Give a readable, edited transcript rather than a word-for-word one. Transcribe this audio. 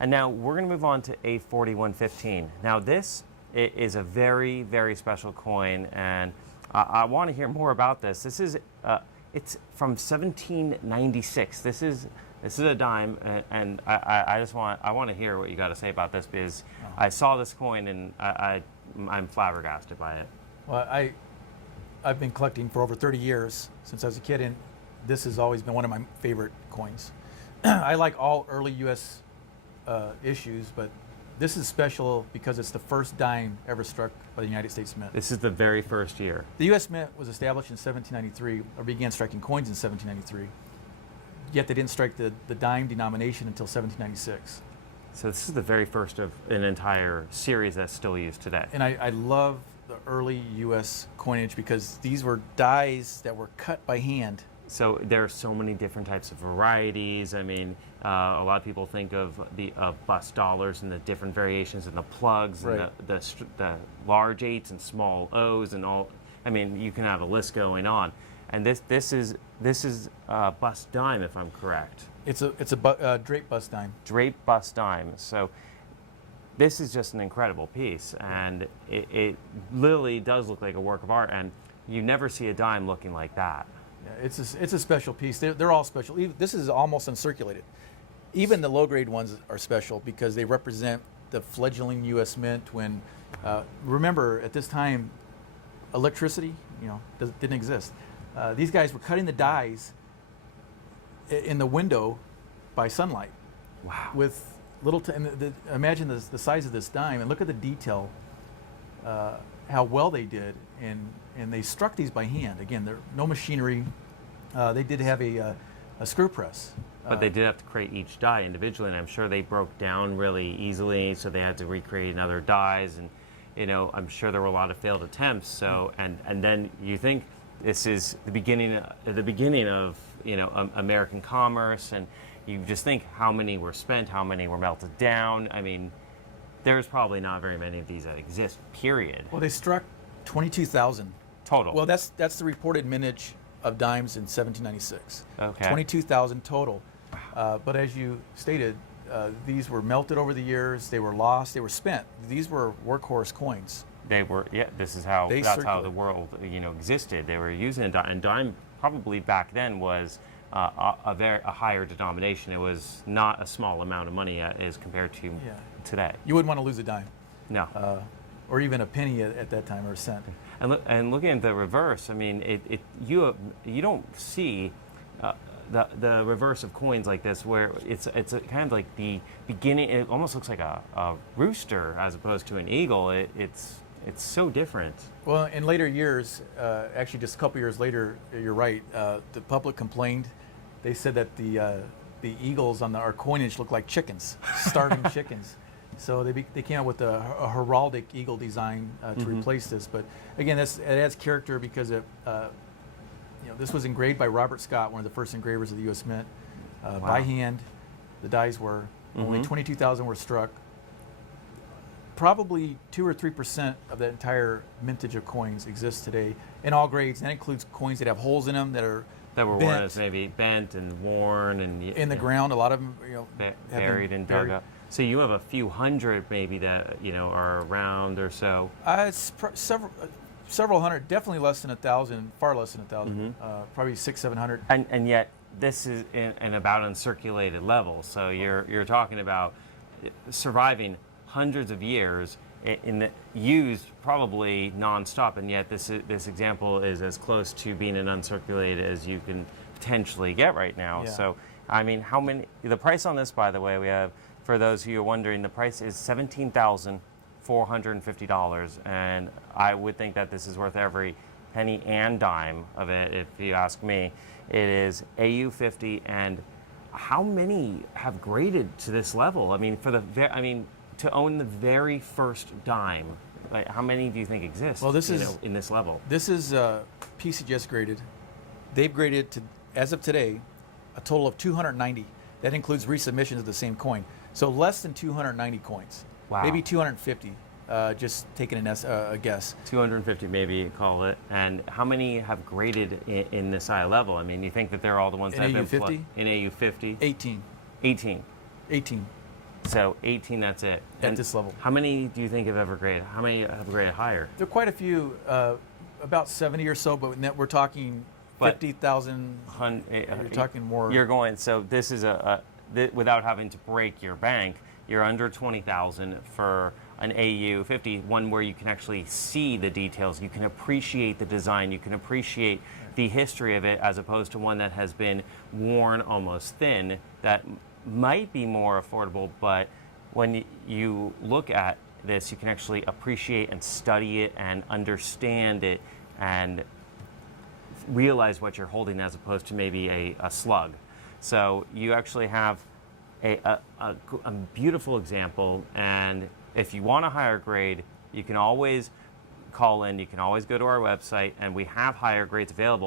And now we're going to move on to a 4115. Now this is a very, very special coin, and I want to hear more about this. This is it's from 1796. This is a dime, and I want to hear what you got to say about this, because I saw this coin and I'm flabbergasted by it. Well, I've been collecting for over 30 years since I was a kid, and this has always been one of my favorite coins. I like all early U.S. Issues, but this is special because it's the first dime ever struck by the United States Mint. This is the very first year. The U.S. Mint was established in 1793, or began striking coins in 1793, yet they didn't strike the dime denomination until 1796. So this is the very first of an entire series that's still used today. And I love the early U.S. coinage because these were dies that were cut by hand. So there are so many different types of varieties. I mean, a lot of people think of the bust dollars and the different variations and the plugs, right, and the large 8s and small O's and all. I mean, you can have a list going on. And this is bust dime, if I'm correct. It's a draped bust dime. Draped bust dime. So this is just an incredible piece, and it literally does look like a work of art. And you never see a dime looking like that. Yeah, it's a special piece. They're all special. This is almost uncirculated. Even the low grade ones are special because they represent the fledgling U.S. Mint. When remember, at this time, electricity didn't exist. These guys were cutting the dies in the window by sunlight. Wow. With little, imagine the size of this dime, and look at the detail, how well they did, and they struck these by hand. Again, there no machinery. They did have a screw press. But they did have to create each die individually, and I'm sure they broke down really easily, so they had to recreate another dies, and I'm sure there were a lot of failed attempts. So and then you think this is the beginning of American commerce, and you just think how many were spent, how many were melted down. I mean, there's probably not very many of these that exist, period. Well, they struck 22,000 total. Well, that's the reported mintage of dimes in 1796. Okay. 22,000 total. But as you stated, these were melted over the years. They were lost. They were spent. These were workhorse coins. They were. Yeah. This is how. That's circulate. how the world existed. They were using a dime, and dime probably back then was a higher denomination. It was not a small amount of money as compared to today. You wouldn't want to lose a dime. No. Or even a penny at that time, or a cent. And looking at the reverse, I mean, you don't see the reverse of coins like this, where it's a kind of like the beginning. It almost looks like a rooster as opposed to an eagle. It's so different. Well, in later years, actually just a couple years later, you're right. The public complained. They said that the eagles on our coinage look like chickens, starving chickens. So they came up with a heraldic eagle design to replace this. But again, it adds character because this was engraved by Robert Scott, one of the first engravers of the U.S. Mint, by hand. The dies were only 22,000 were struck. Probably 2 or 3% of the entire mintage of coins exists today in all grades. And that includes coins that have holes in them that were worn as maybe bent and worn and in the ground. A lot of them, buried and dug up. So you have a few hundred maybe that are around or so. It's several hundred, definitely less than 1,000, far less than 1,000, probably 600-700. And yet this is in about uncirculated level. So you're talking about surviving hundreds of years used probably nonstop, and yet this example is as close to being an uncirculated as you can potentially get right now. Yeah. So I mean, the price on this, by the way, we have, for those of you who are wondering, the price is $17,450, and I would think that this is worth every penny and dime of it, if you ask me. It is AU 50, and how many have graded to this level? I mean, to own the very first dime, like, how many do you think exist? Well, this is in this level. This is PCGS graded. They've graded to, as of today, a total of 290. That includes resubmissions of the same coin. So less than 290 coins. Wow. Maybe 250, just taking a guess. 250 maybe, call it. And how many have graded in this high level? I mean, you think that they're all the ones in that have AU been 50? in AU 50? 18. 18. 18. So 18, that's it. At this level. How many do you think have ever graded? How many have graded higher? There are quite a few, about 70 or so, but we're talking But 50,000. You're talking more. You're going, so this is without having to break your bank, you're under 20,000 for an AU 50, one where you can actually see the details, you can appreciate the design, you can appreciate the history of it, as opposed to one that has been worn almost thin, that might be more affordable, but when you look at this, you can actually appreciate and study it and understand it and realize what you're holding, as opposed to maybe a slug. So you actually have a beautiful example, and if you want a higher grade, you can always call in, you can always go to our website, and we have higher grades available.